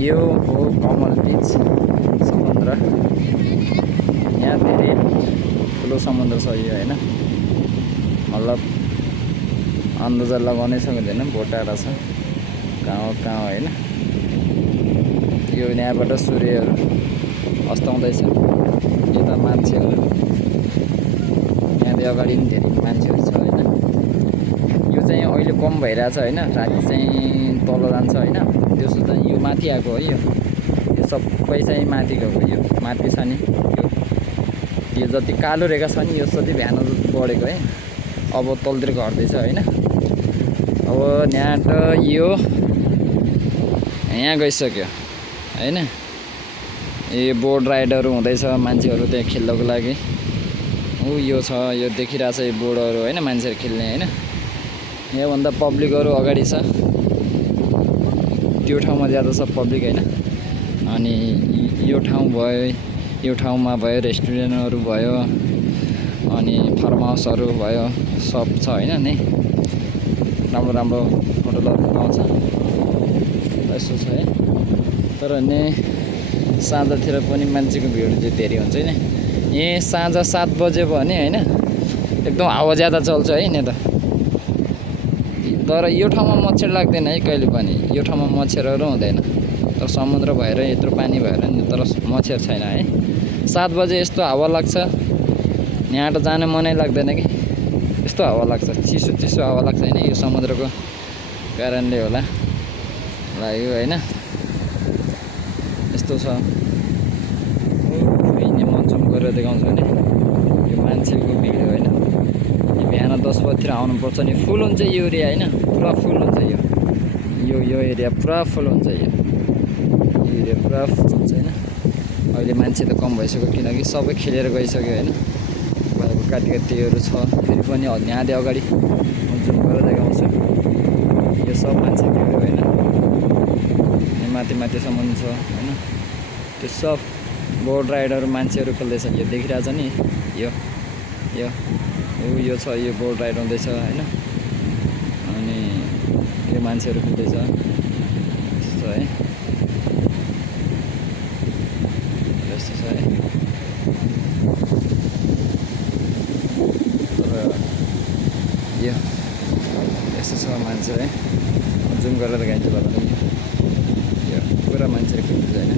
यो हो कमल बीच समुद्र। यहाँ धेरै ठुलो समुद्र छ यो हैन, मतलब अन्दाजा लगाउनै सकिँदैन, बहुत टाढा छ कहाँ हो हैन। यो यहाँबाट सूर्यहरू अस्ताउँदैछ, यता मान्छेहरू यहाँदेखि अगाडि पनि धेरै मान्छेहरू छ हैन। यो चाहिँ अहिले कम भइरहेछ हैन, राति चाहिँ तल जान्छ हैन। त्यसो चाहिँ यो माथि आएको हो, यो सबै चाहिँ माथि गएको, यो माथि छ नि यो जति कालो रेखा छ नि यो जति बिहान बढेको है, अब तलतिर घट्दैछ हैन। अब यहाँ यो यहाँ गइसक्यो हैन। यो बोट राइडहरू हुँदैछ, मान्छेहरू त्यहाँ खेल्नको लागि। यो छ, यो देखिरहेछ यो बोर्डहरू हैन, मान्छेहरू खेल्ने हैन। यहाँभन्दा पब्लिकहरू अगाडि छ, त्यो ठाउँमा ज्यादा छ पब्लिक हैन। अनि यो ठाउँ भयो, यो ठाउँमा भयो रेस्टुरेन्टहरू भयो, अनि फार्म हाउसहरू भयो, सब छ हैन। नि राम्रो राम्रो होटलहरू पाउँछ, यस्तो छ है। तर नि साँझतिर पनि मान्छेको भिड चाहिँ धेरै हुन्छ नि। यही साँझ 7 बजे भने हैन एकदम हावा ज्यादा चल्छ है नि त। तर यो ठाउँमा मच्छर लाग्दैन है कहिले पनि, यो ठाउँमा मच्छरहरू हुँदैन। तर समुद्र भएर यत्रो पानी भएर नि तर मच्छर छैन है। 7 बजे यस्तो हावा लाग्छ, यहाँ त जान मनै लाग्दैन कि, यस्तो हावा लाग्छ, चिसो चिसो हावा लाग्छ हैन। यो समुद्रको कारणले होला लाग्यो हैन, यस्तो छ। यिनी मञ्चम गरेर देखाउँछ नि, यो मान्छेको भिड होइन। बिहान 10 बजीतिर आउनुपर्छ नि, फुल हुन्छ यो एरिया हैन, पुरा फुल हुन्छ यो एरिया पुरा फुल हुन्छ, यो एरिया पुरा फुल हुन्छ हैन। अहिले मान्छे त कम भइसक्यो किनकि सबै खेलेर गइसक्यो हैन। भएको काटीहरू छ फेरि पनि यहाँदेखि अगाडि जुम गरेर देखाउँछु। यो सब मान्छे भिड होइन, माथि माथिसम्म छ हैन। त्यो सब बोट राइडहरू मान्छेहरू खेल्दैछ, यो देखिरहेछ नि, यो छ, यो बोट राइड हुँदैछ हैन। अनि यो मान्छेहरू खेल्दैछ, यस्तो है, यस्तो छ है। तर यो यस्तो छ मान्छे है, जुम गरेर देखाइन्छ होला भने यो पुरा मान्छेहरू खेल्दैछ हैन।